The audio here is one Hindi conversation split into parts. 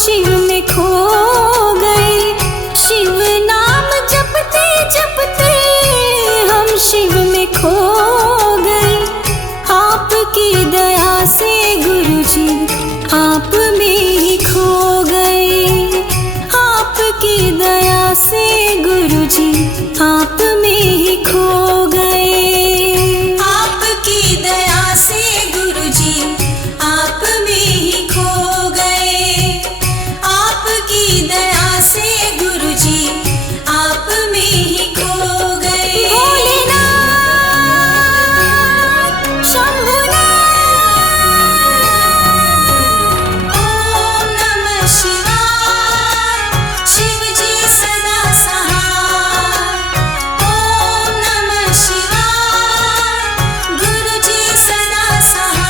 शिव में खो गए। शिव नाम जपते जपते हम शिव में खो गए। आपकी दया से गुरुजी आप में ही खो गए। आपकी दया से गुरुजी आप में ही खो गए। आपकी दया से गुरुजी आप में ही खो गए। आपकी दया से गुरुजी आप में ही खो गए। भोलेनाथ शंभुनाथ ओम नमः शिवाय। शिव जी सदा सहाय। ओम नमः शिवाय। गुरुजी सदा सहाय।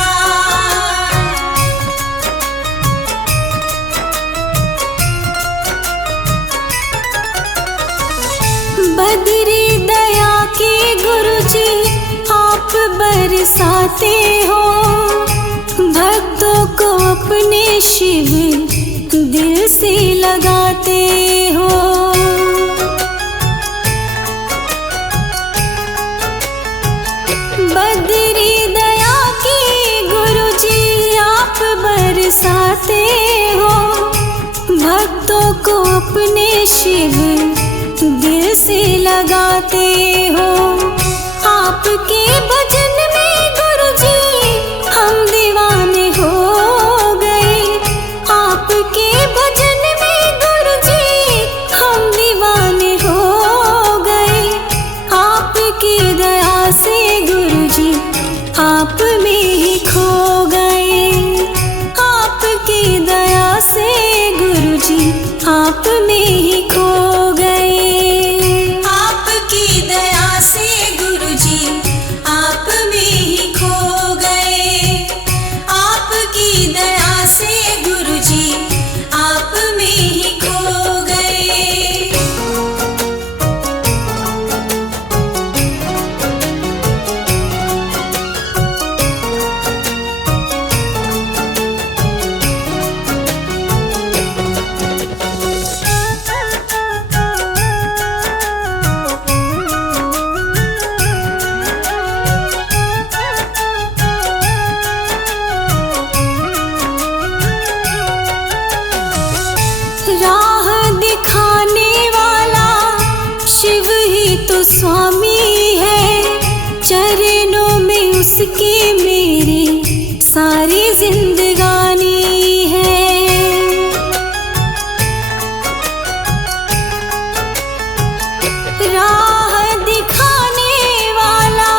बदरी दया के गुरुजी आप बरसाते हो। भक्तों को अपने शिव दिल से लगाते हो। बदरी दया के गुरुजी आप बरसाते हो। भक्तों को अपने शिव दिल से लगाते हो। आपके भजन में गुरुजी हम दीवाने हो गए। आपके भजन में गुरुजी हम दीवाने हो गए। आपकी दया से गुरुजी आप में ही खो गए। आपकी दया से गुरुजी आप में ही खो गए। आपकी दया से गुरुजी आप में ही खो गए। आपकी दया से गुरुजी आप में ही खो गए। राह दिखाने वाला शिव ही तो स्वामी है। चरणों में उसकी मेरी सारी जिंदगानी है। राह दिखाने वाला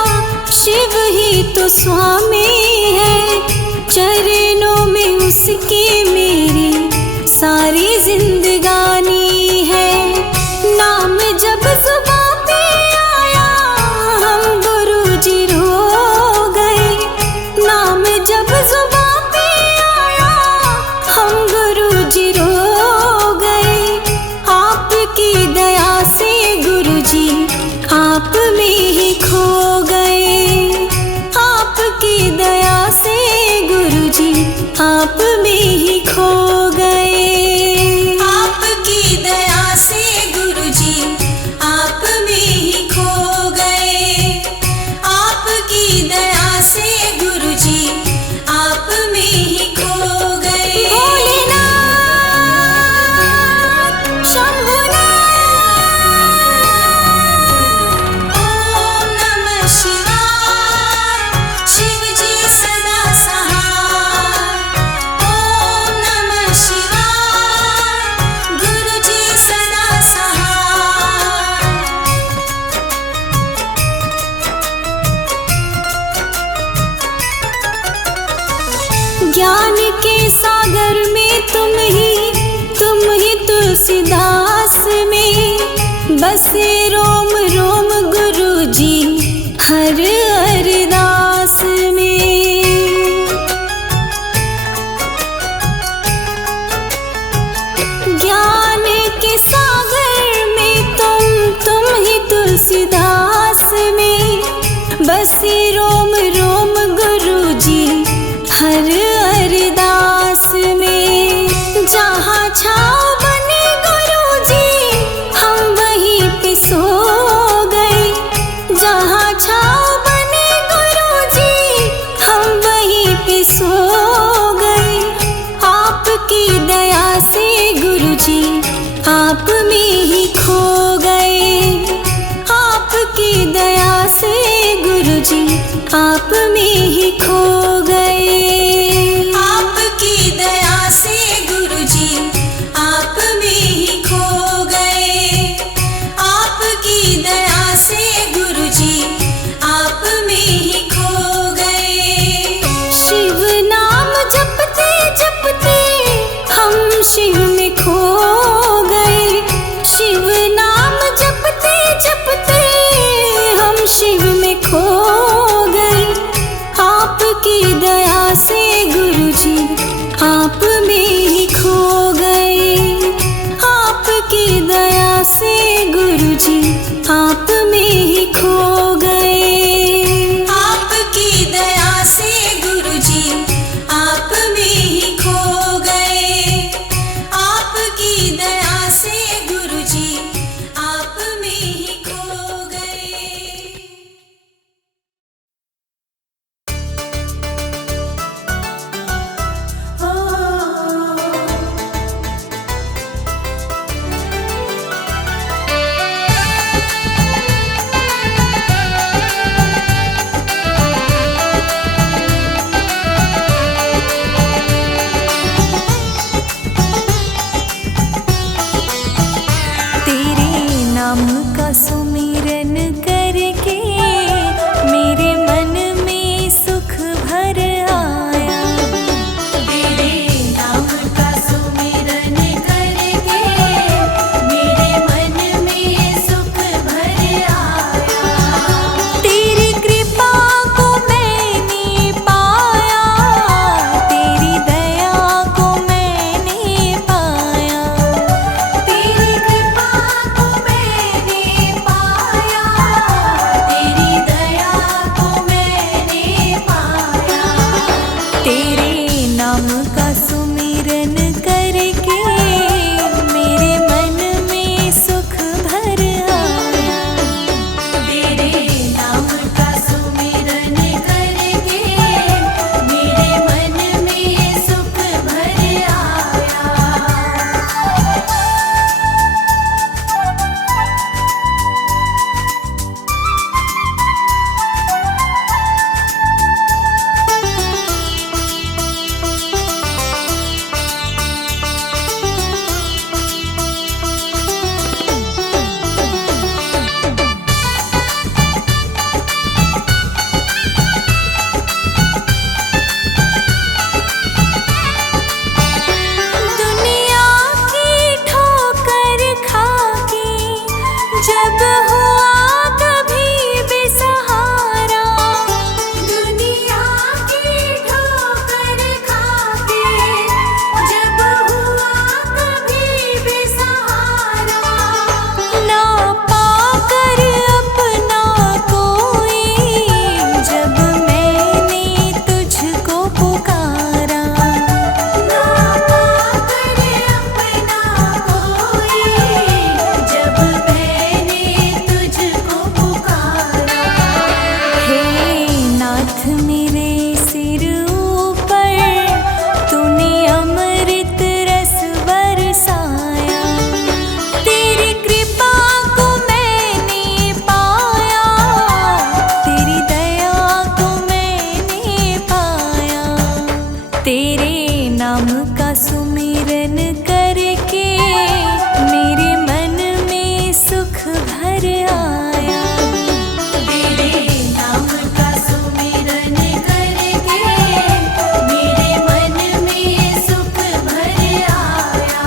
शिव ही तो स्वामी है। चरणों में उसकी मेरी सारी जिंदगानी है। नाम जब जुबां पे आया हम गुरुजी रो गए। नाम जब जुबां पे आया हम गुरुजी रो गए। आपकी दया से गुरुजी आप में ही खो गए। आपकी दया से गुरुजी आप में ही खो गए। आपकी दया से गुरुजी आप में ही खो गए। आपकी दया से गुरुजी आप में ही खो गए। भोलेनाथ शंभुनाथ ओम नमः शिवाय। शिव जी सदा सहाय। ओम नमः शिवाय। गुरुजी सदा सहाय। ज्ञान के सागर में तुम ही तुलसीदास में बसे रोम रोम गुरुजी हर अरदास में। ज्ञान के सागर में तुम ही तुलसीदास में बसे रोम रोम गुरुजी हर अरदास में। जहाँ छाँव बने गुरुजी हम वहीं पे सो गए। जहाँ छाँव बने गुरुजी हम वहीं पे सो गए। आपकी दया से गुरुजी आप में ही खो गए। आपकी दया से गुरुजी आप में ही खो गए। आपकी दया से गुरुजी आप में ही खो गए। आपकी दया से गुरुजी आप में ही खो गए। शिव नाम जपते जपते हम शिव में खो गए। शिव नाम जपते जपते हम शिव में खो गए। आपकी दया से गुरुजी आप में ही खो गए। आपकी दया से गुरुजी आप में ही खो गए। आपकी दया से गुरुजी आप में ही खो गए। आपकी दया से गुरुजी आप में ही खो गए। तेरे नाम का सुमिरन करके मेरे मन में सुख भर आया। तेरे नाम का सुमिरन करके मेरे मन में सुख भर आया। तेरी कृपा को मैंने पाया। तेरी दया को मैंने पाया। तेरी कृपा को मैंने पाया। तेरी दया को मैंने पाया। तेरे नाम का सुमिरन करके मेरे मन में सुख भर आया। तेरे नाम का सुमिरन करके मेरे मन में सुख भर आया। दुनिया की ठोकर खाके जब हुआ कभी बेसहारा। दुनिया की ठोकर खाके जब हुआ कभी बेसहारा। ना पाकर अपना कोई जब मैंने तुझको पुकारा। ना पाकर अपना कोई जब मैंने तुझको पुकारा। हे नाथ मेरे सिर ऊपर तूने अमृत रस बरसाया। तेरी कृपा को मैंने पाया। तेरी दया को मैंने पाया। तेरे नाम का सुमिरन करके मेरे मन में सुख भर आया। तेरे नाम का सुमिरन करके मेरे मन में सुख भर आया।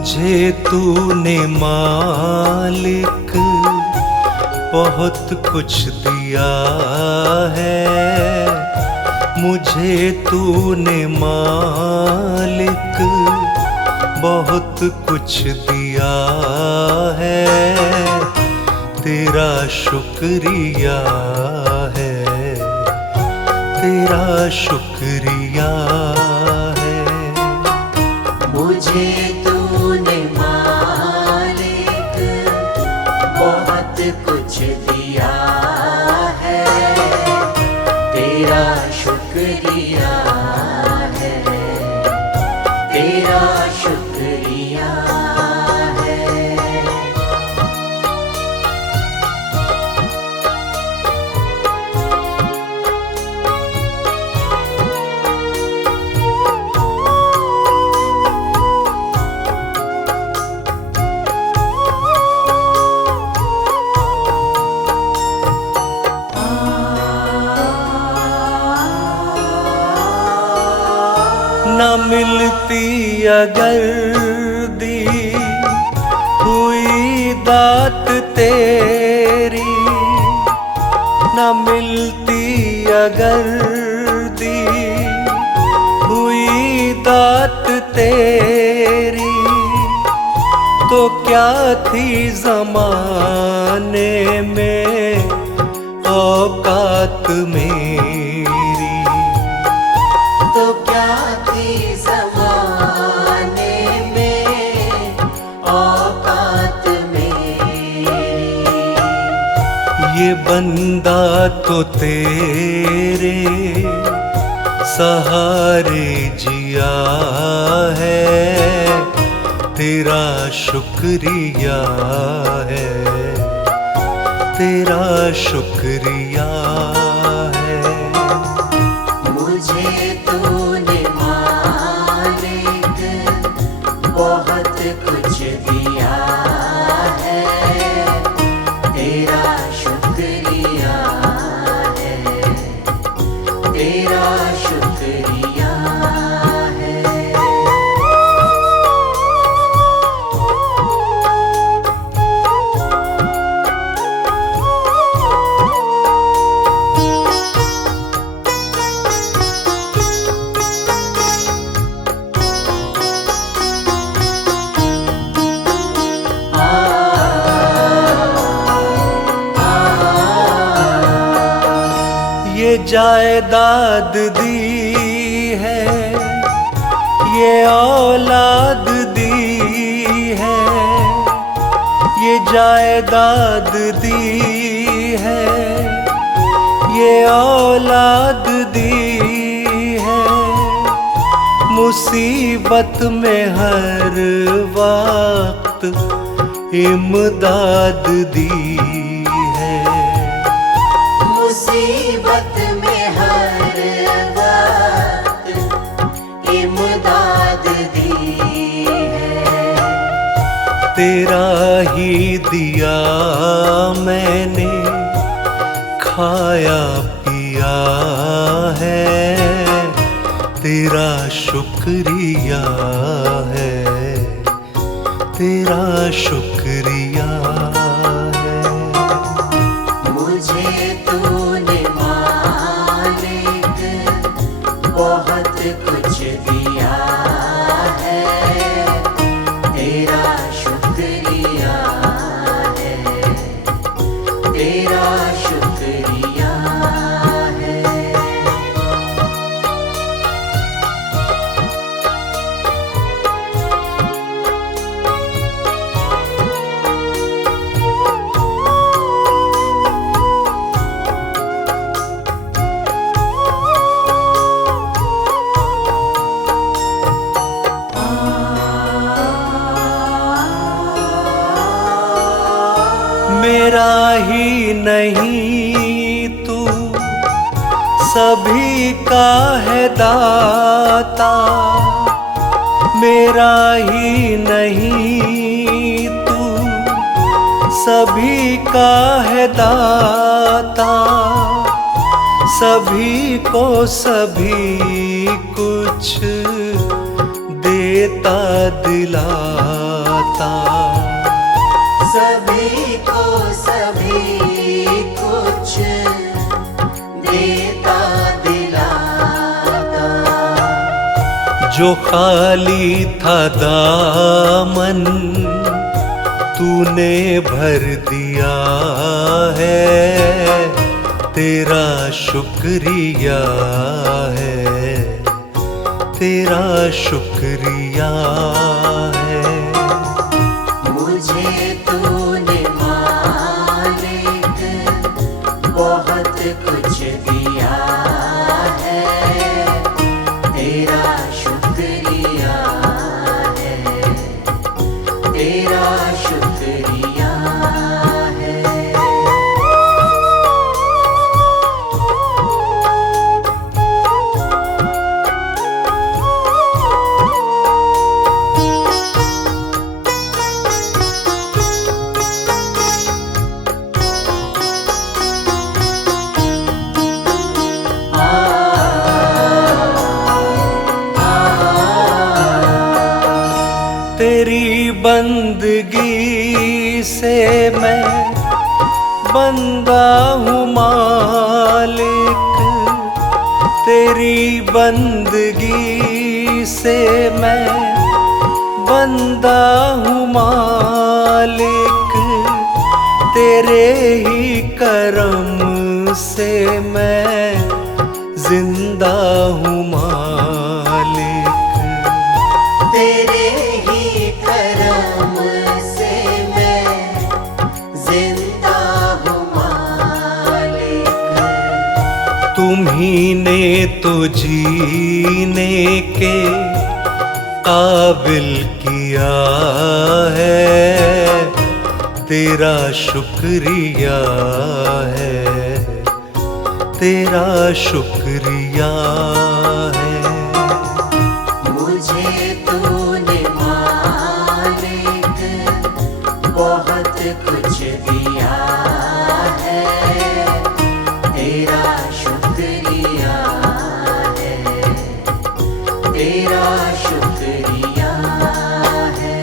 मुझे तूने मालिक बहुत कुछ दिया है, मुझे तूने मालिक बहुत कुछ दिया है। तेरा शुक्रिया है, तेरा शुक्रिया है। मुझे तूने मालिक बहुत कुछ दिया है, तेरा शुक्रिया है, तेरा शुक्रिया है। न मिलती अगर दी हुई दात तेरी, न मिलती अगर दी हुई दात तेरी, तो क्या थी ज़माने में औकात मेरी। तो क्या थी ज़माने में औकात मेरी। ये बंदा तो तेरे सहारे जिया है, तेरा शुक्रिया है, तेरा शुक्रिया है। मुझे तूने मालिक बहुत कुछ दिया है, तेरा शुक्रिया है, तेरा शुक्रिया है। ये जायदाद दी है, ये औलाद दी है, ये जायदाद दी है, ये औलाद दी है। मुसीबत में हर वक्त इमदाद दी है। मुसीबत में हर वक्त इमदाद दी है। तेरा ही दिया मैंने खाया पिया है, तेरा शुक्रिया है, तेरा शुक्रिया है। मुझे तूने मालिक बहुत कुछ दिया है, तेरा शुक्रिया है, तेरा शुक्रिया है। मेरा ही नहीं तू सभी का है दाता, मेरा ही नहीं तू सभी का है दाता। सभी को सभी कुछ दे देता दिलाता, सभी को सभी कुछ देता दिलाता। जो खाली था दामन तूने भर दिया है, तेरा शुक्रिया है, तेरा शुक्रिया है। मुझे तूने मालिक बहुत कुछ दिया है, तेरा शुक्रिया है, तेरा शुक्रिया है। तेरी बंदगी से मैं बंदा हूँ मालिक, तेरी बंदगी से मैं बंदा हूँ मालिक, तेरे ही करम से मैं जिंदा हूँ मालिक। तेरे ही करम से मैं जिंदा हूँ मालिक। तुम्ही ने तो जीने के काबिल किया है, तेरा शुक्रिया है, तेरा शुक्रिया है। मुझे तूने मालिक बहुत कुछ दिया है, तेरा शुक्रिया है, तेरा शुक्रिया है।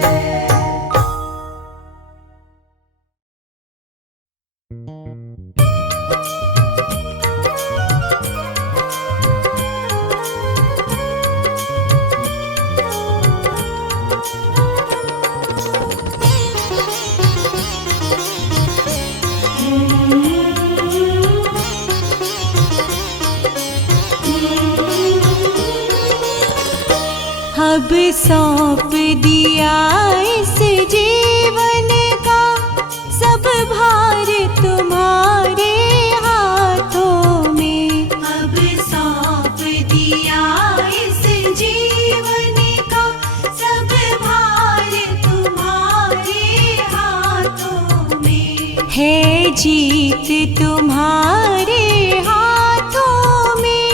अब सौंप दिया इस जीवन का सब भार तुम्हारे हाथों में। अब सौंप दिया इस जीवन का सब भार तुम्हारे हाथों में। है जीत तुम्हारे हाथों में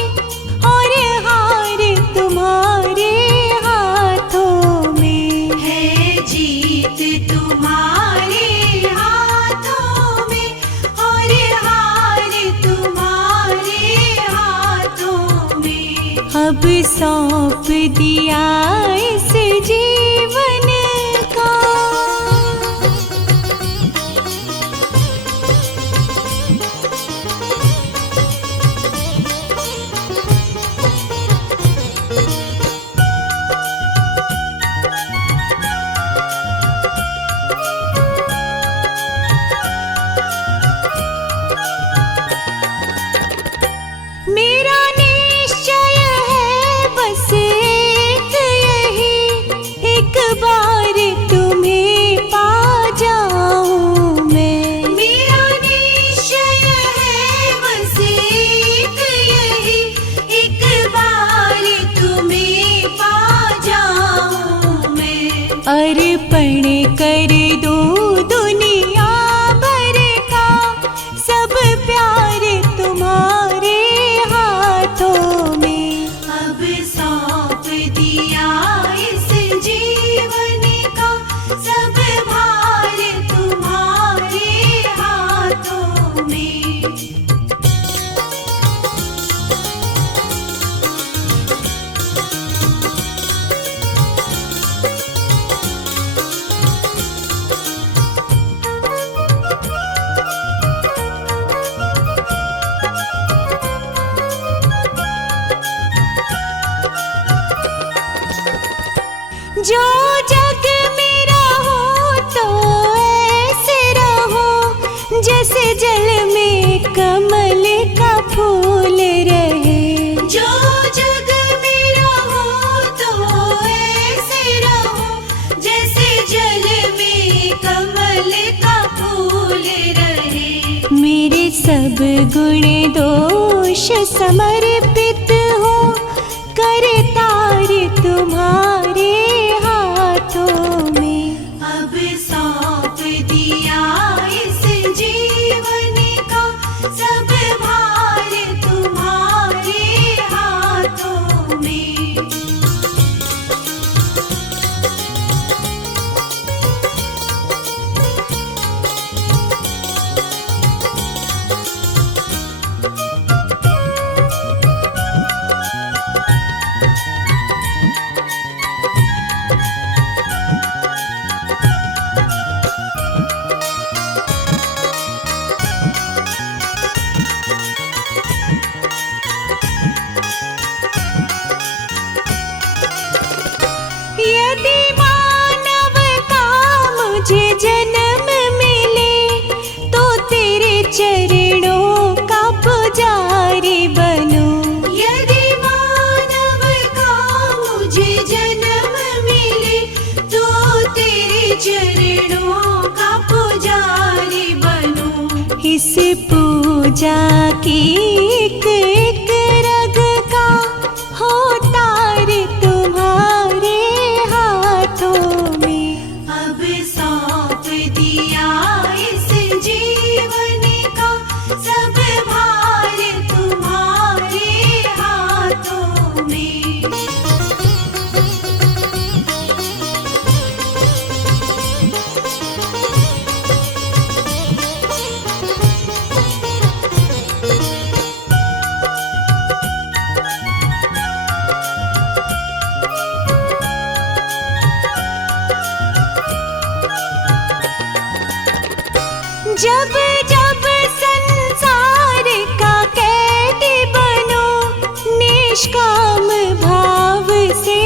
और हार तुम्हारे हाथों में। है जीत तुम्हारे हाथों में और हार तुम्हारे हाथों में। अब सौंप दिया इस जीवन का। मेरा निश्चय है बस एक यही, एक बार तुम्हें पा जाऊं मैं। मेरा निश्चय है बस एक यही, एक बार तुम्हें पा जाऊं मैं। अर्पण कर दूं दुनिया भर का सब प्यार तुम्हारे हाथों में। अब सौंप दिया इस जीवन का सब भार तुम्हारे हाथों में। जो जग मेरा हो तो ऐसे रहो जैसे जल में कमल का फूल रहे। जो जग मेरा हो तो ऐसे रहो जैसे जल में कमल का फूल रहे। मेरे सब गुण दोष समर्पित हो करतार तुम्हारे हाथों में। अब सौंप दिया इस जीवन का सब भार तुम्हारे हाथों में। यदि मानव का मुझे जन्म मिले तो तेरे चरणों का पुजारी बनूं। यदि मानव का मुझे जन्म मिले तो तेरे चरणों का पुजारी बनूं। इस पूजा की एक एक रग का हो तार तुम्हारे हाथों में। अब सौंप दिया इस जीवन का सब भार तुम्हारे हाथों में। जब जब संसार का कैदी बनो निष्काम भाव से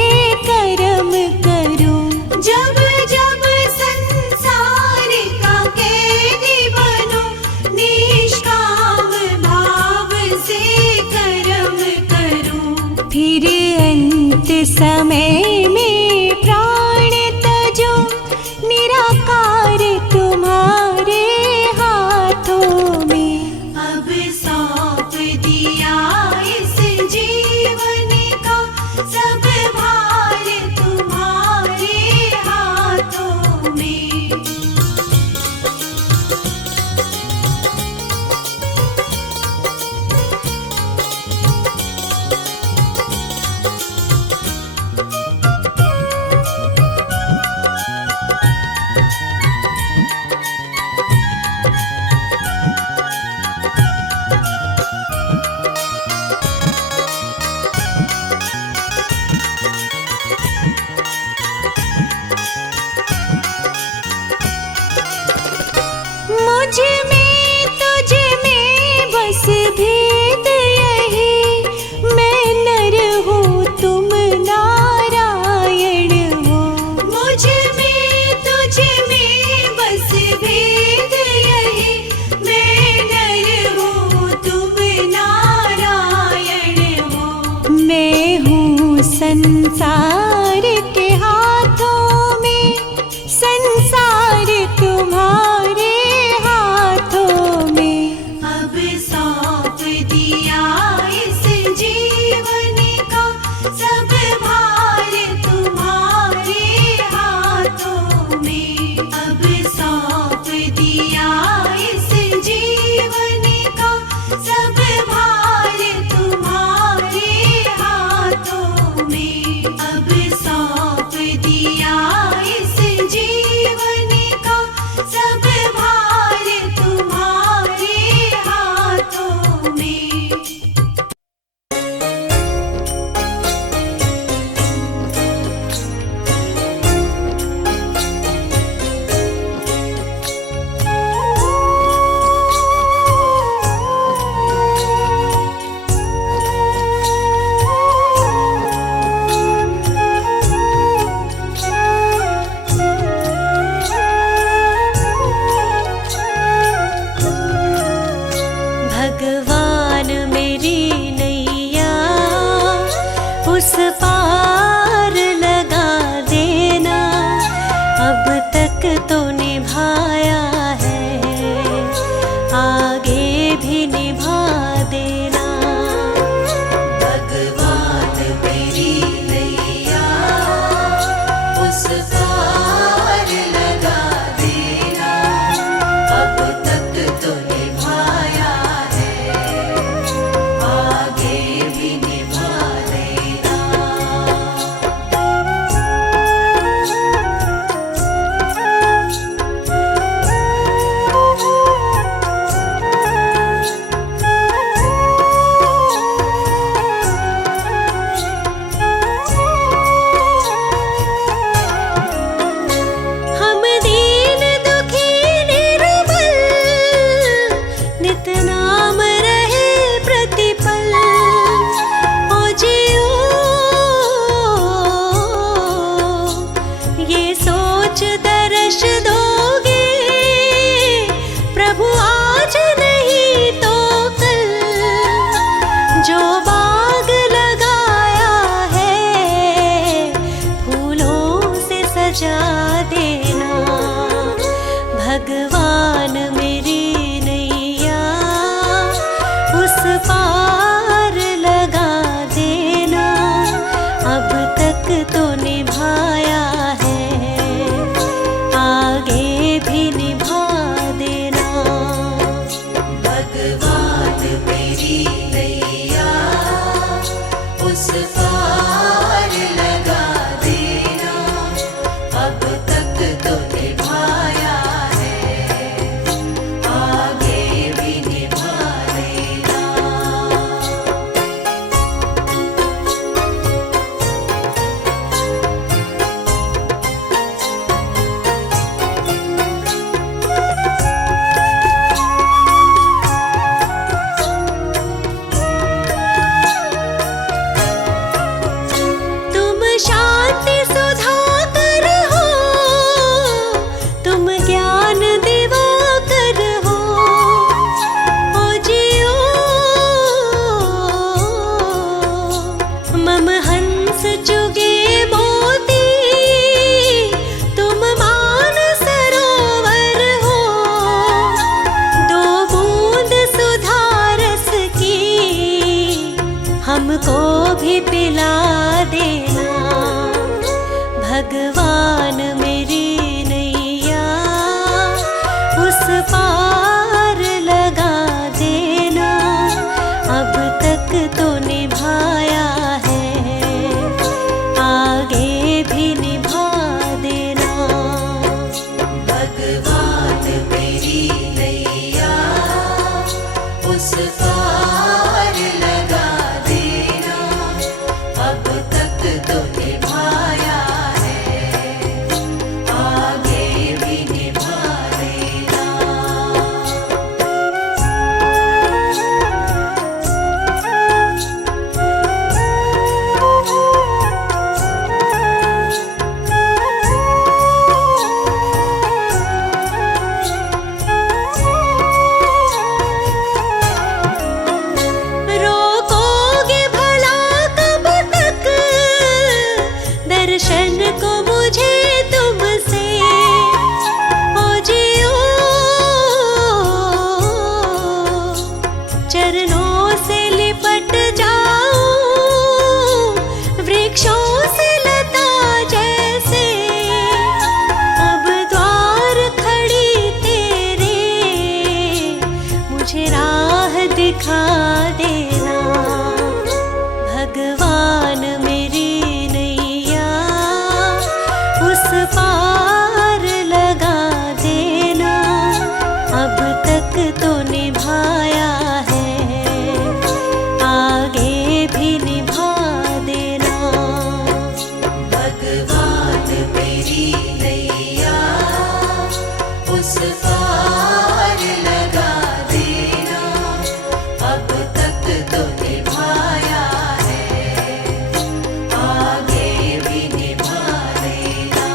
कर्म करो। जब जब संसार का कैदी बनो निष्काम भाव से कर्म करो। फिर अंत समय में प्राण तजो निराकार तुम्हारे हाथों में। अब सौंप दिया इस जीवन का सब भार तुम्हारे हाथों आज दर्श दोगे प्रभु, आज नहीं तो कल। जो बाग लगाया है फूलों से सजा देना। भगवान मेरी नैया उस पार लगा देना। अब तक तो निभाया है, आगे भी निभा देना। भगवान मेरी नैया उस पार लगा देना। अब तक तो निभाया है, आगे भी निभा देना। तुम शांति सुधाकर हो, तुम ज्ञान दिवाकर हो। ओ जियो मम हंस चुगे मोती, तुम मान सरोवर हो। दो बूंद सुधा रस की हमको भी पिला देना। भगवान मेरी नैया उस पार लगा देना। अब तक तो निभाया है, आगे भी निभा देना। भगवान मेरी नैया उस पार लगा देना। अब तक तो निभाया है, आगे भी निभा देना। रोकोगे भला कब तक दर्शन को मुझे तुमसे। ओ जियो चरणों से लिपट जाऊं, वृक्षों से लता जैसे। अब द्वार खड़ी तेरे, मुझे राह दिखा देना। भगवान मेरी नैया उस पार लगा देना। अब तक तो निभाया है, आगे भी निभा देना। भगवान मेरी नैया उस पार लगा देना। अब तक तो निभाया है, आगे भी निभा देना।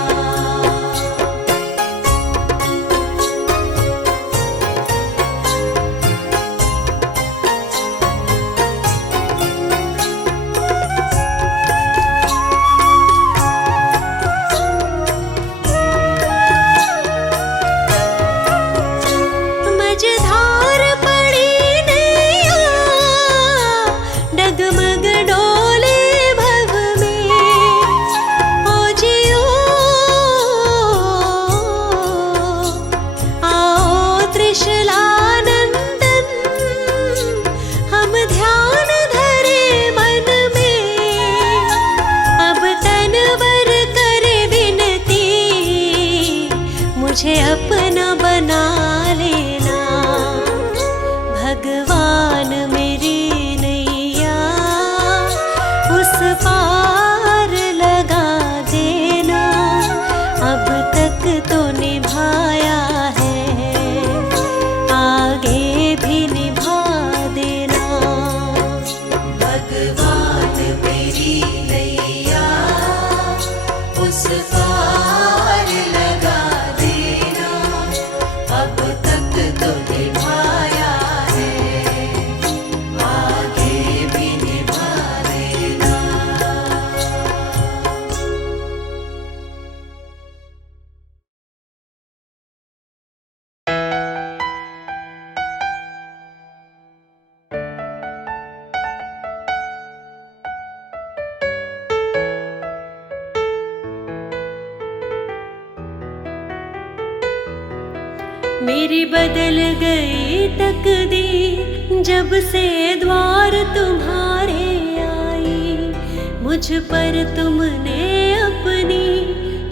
मेरी बदल गई तकदीर जब से द्वार तुम्हारे आई। मुझ पर तुमने अपनी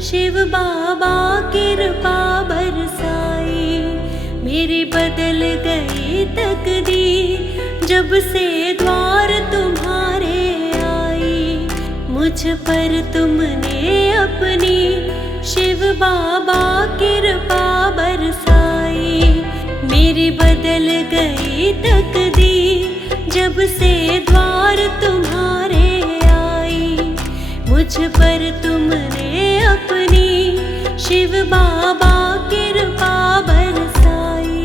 शिव बाबा कृपा बरसाई। मेरी बदल गई तकदीर जब से द्वार तुम्हारे आई। मुझ पर तुमने अपनी शिव बाबा कृपा बरसाई। मेरी बदल गई तकदीर जब से द्वार तुम्हारे आई। मुझ पर तुमने अपनी शिव बाबा कृपा बरसाई।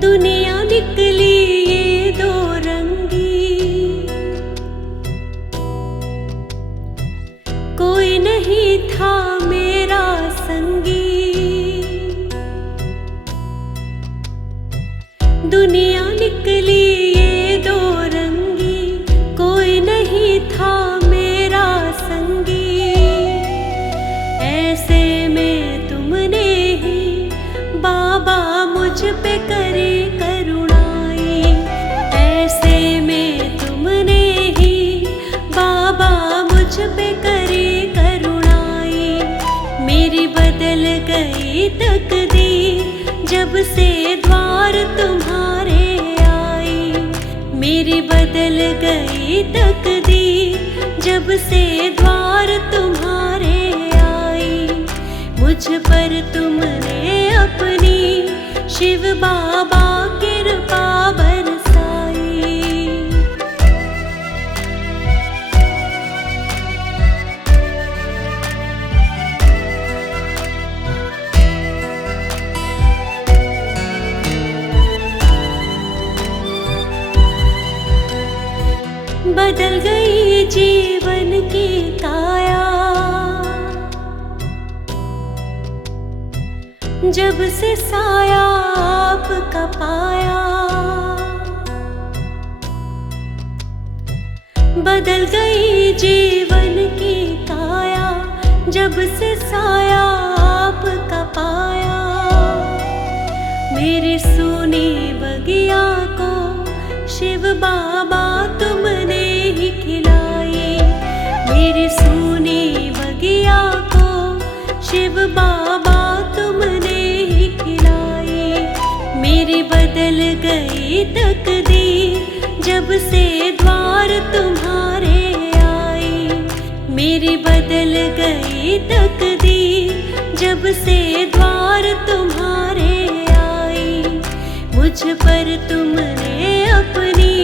दुनिया निकली ये दो रंगी, कोई नहीं था मेरा संगी। दुनिया निकली ये दो रंगी, कोई नहीं था मेरा संगी। ऐसे में तुमने ही बाबा मुझ पे करे करुणाई। ऐसे में तुमने ही बाबा मुझ पे करे करुणाई। मेरी बदल गई तकदीर जब से द्वार तुम्हारे आई। मेरी बदल गई तकदीर जब से द्वार तुम्हारे आई। मुझ पर तुमने अपनी शिव बाबा कृपा बरसाई। बदल गई जीवन की काया जब से साया आपका पाया। बदल गई जीवन की काया जब से साया आपका पाया। मेरी सूनी बगिया को शिव बाबा तुमने ही खिलाई। मेरी सूनी बगिया को शिव बाबा तुमने ही खिलाई। मेरी बदल गई तकदीर जब से द्वार तुम्हारे आई। मेरी बदल गई तकदीर जब से द्वार तुम्हारे आई। मुझ पर तुमने अपनी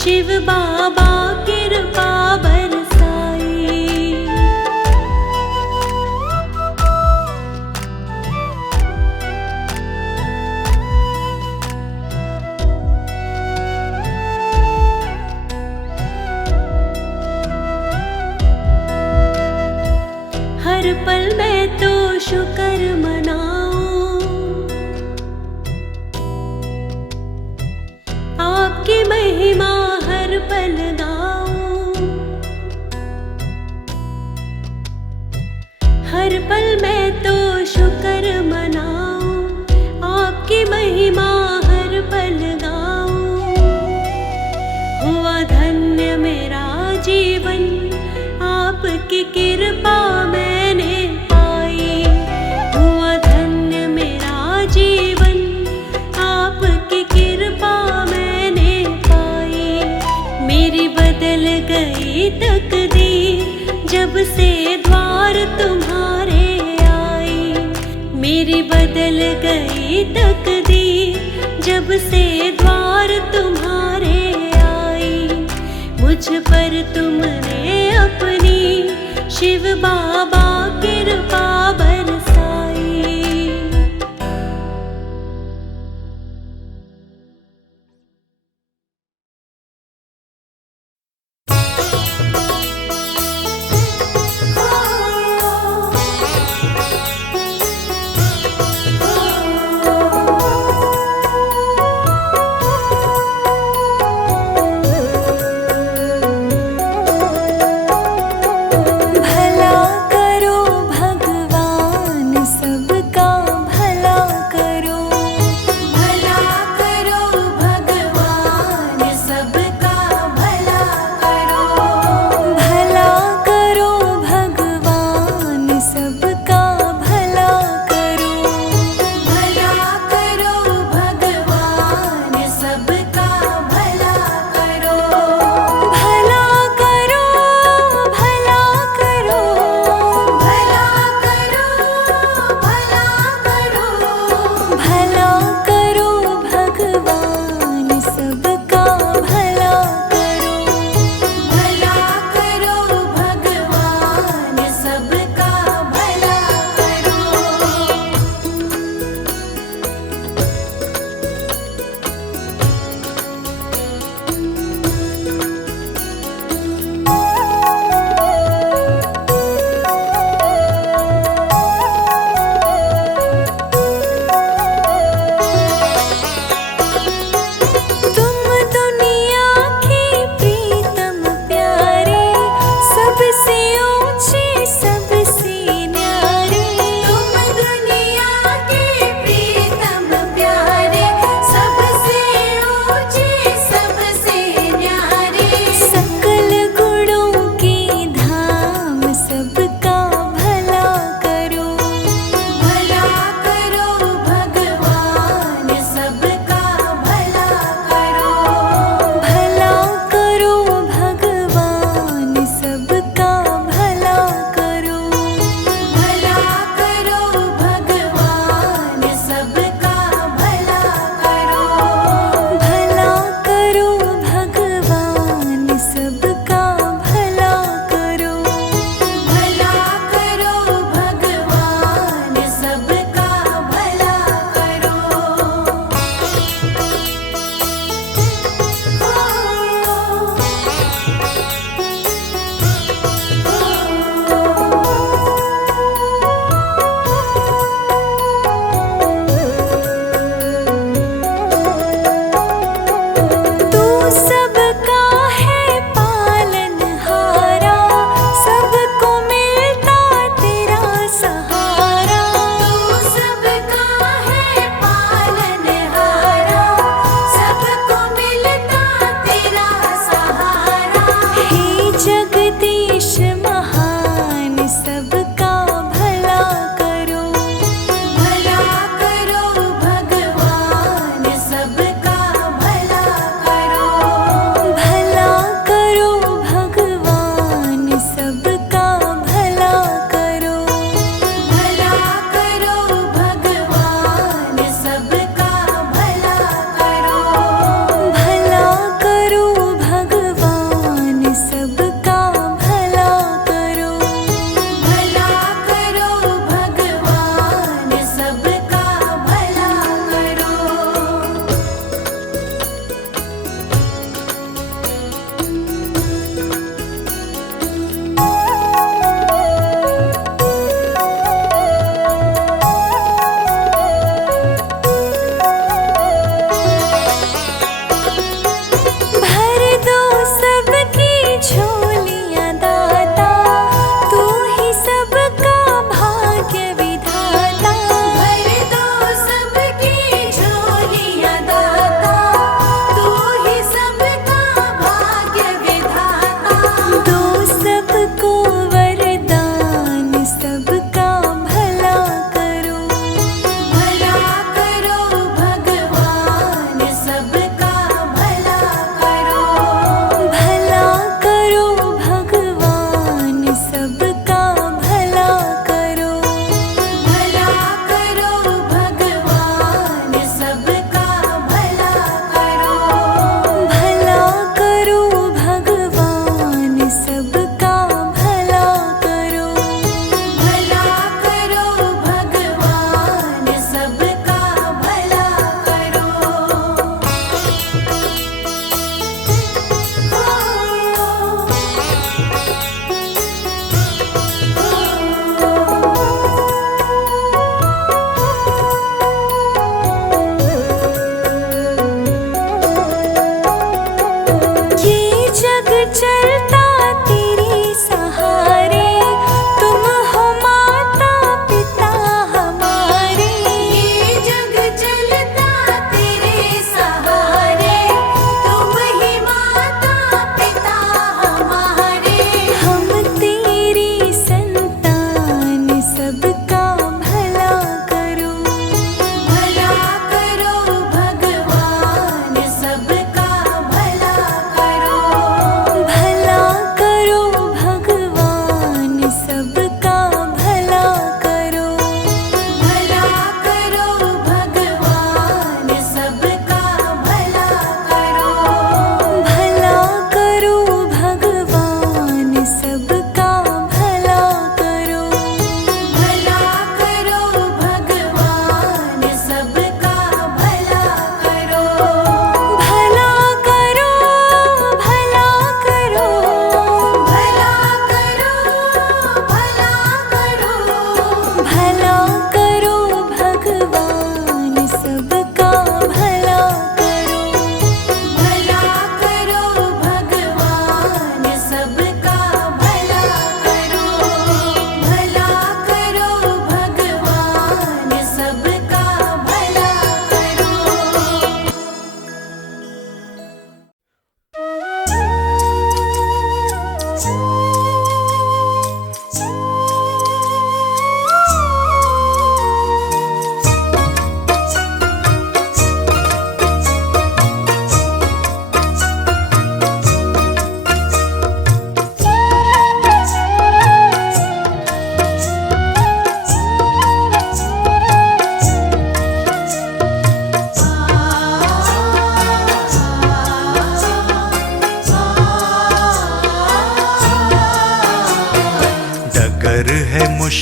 शिव बाबा कृपा बरसाई। हर पल मैं तो शुक्र मनाऊं, आपकी महिमा हर पल गाऊं। हर पल मैं तो शुक्र मनाऊं, आपकी महिमा हर पल गाऊं। हुआ धन्य मेरा जीवन, आपकी कृपा मैंने पाई। हुआ धन्य मेरा जीवन, आपकी कृपा मैंने पाई। मेरी बदल गई तकदीर जब से द्वार तुम्हारे आई। मेरी बदल गई तकदीर जब से द्वार तुम्हारे आई। मुझ पर तुमने अपनी शिव बाबा कृपा बरसाई। ओ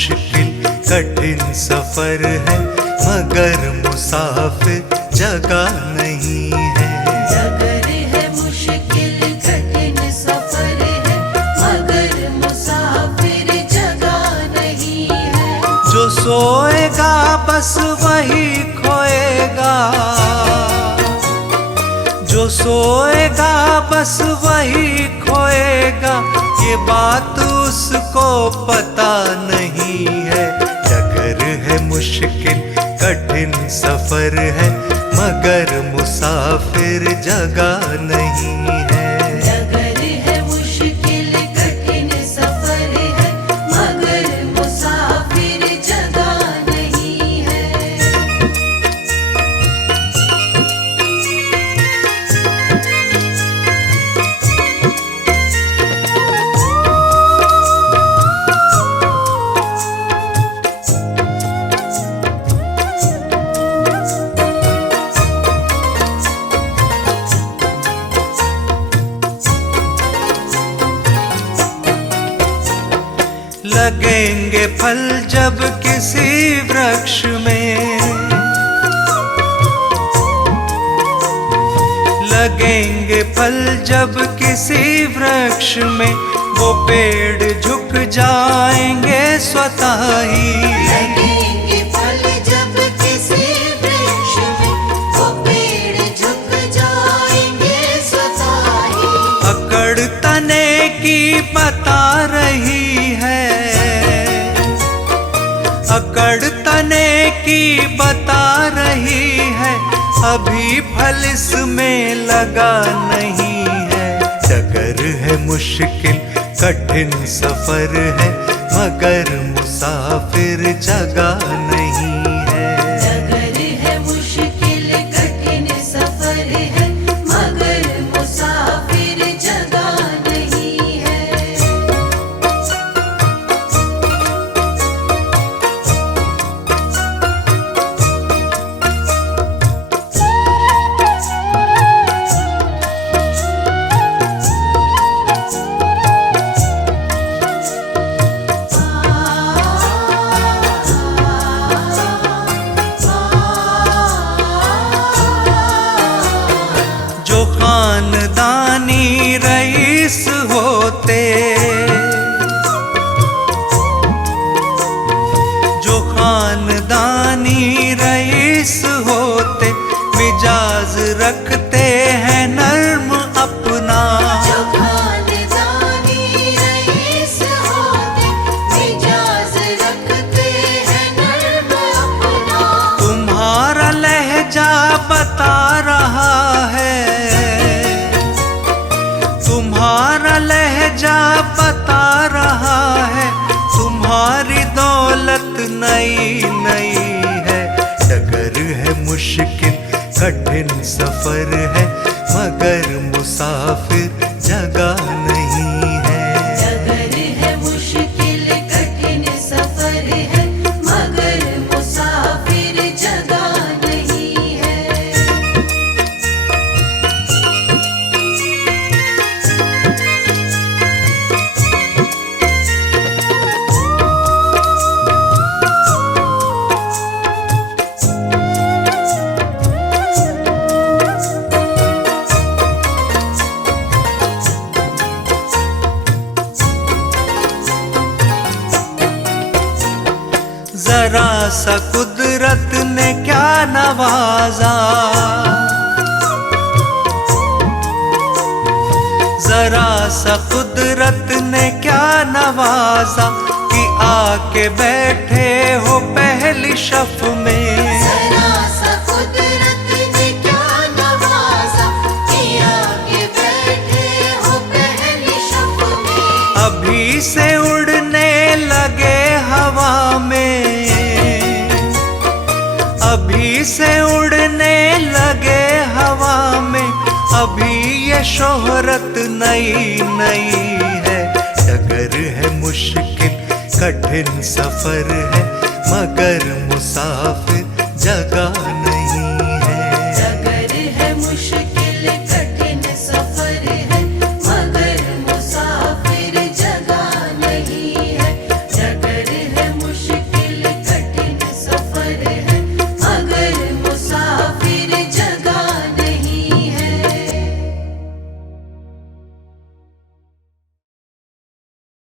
मुश्किल कठिन सफर है, मगर मुसाफिर जगह नहीं है। डगर है मुश्किल कठिन सफर है, मगर मुसाफिर जगह नहीं है। जो सोएगा बस वही खोएगा, जो सोएगा बस वही खोएगा, ये बात उसको पता नहीं है। डगर है मुश्किल कठिन सफर है, मगर मुसाफिर जगह नहीं है। डगर है मुश्किल कठिन सफर है, मगर मुसाफिर जगह नहीं है। लगेंगे फल जब किसी वृक्ष में, लगेंगे फल जब किसी वृक्ष में, वो पेड़ झुक जाएंगे स्वतः ही। लगेंगे फल जब किसी वृक्ष में, वो पेड़ झुक जाएंगे स्वतः ही। अकड़ तने की बता रही है, अकड़ तने की बता रही है, अभी फल इसमें लगा नहीं है। डगर है मुश्किल कठिन सफर है, मगर मुसाफिर जगह नहीं है। डगर है मुश्किल कठिन सफर है, मगर मुसाफिर जगह नहीं है। जो खानदानी रईस होते, जो खानदानी रईस होते, मिजाज रखते हैं नर्म अपना। जो खानदानी रईस होते, मिजाज रखते हैं नर्म अपना। तुम्हारा लहजा बता रहा है, तुम्हारा लहजा बता रहा है, तुम्हारी दौलत नई नई है। डगर है मुश्किल कठिन सफर है, मगर मुसाफिर जगह नहीं है। डगर है मुश्किल कठिन सफर है, मगर मुसाफिर जगह नहीं है। जरा सा कुदरत ने क्या नवाजा, जरा सा कुदरत ने क्या नवाजा, कि आके बैठे हो पहली शफ में। जरा सा कुदरत ने क्या नवाजा, कि आगे बैठे हो पहली शफ में। अभी से उड़ने लगे हवा में, अभी से उड़ने लगे हवा में, अभी ये शोहरत नई नई है। डगर है मुश्किल कठिन सफर है, मगर मुसाफिर जगह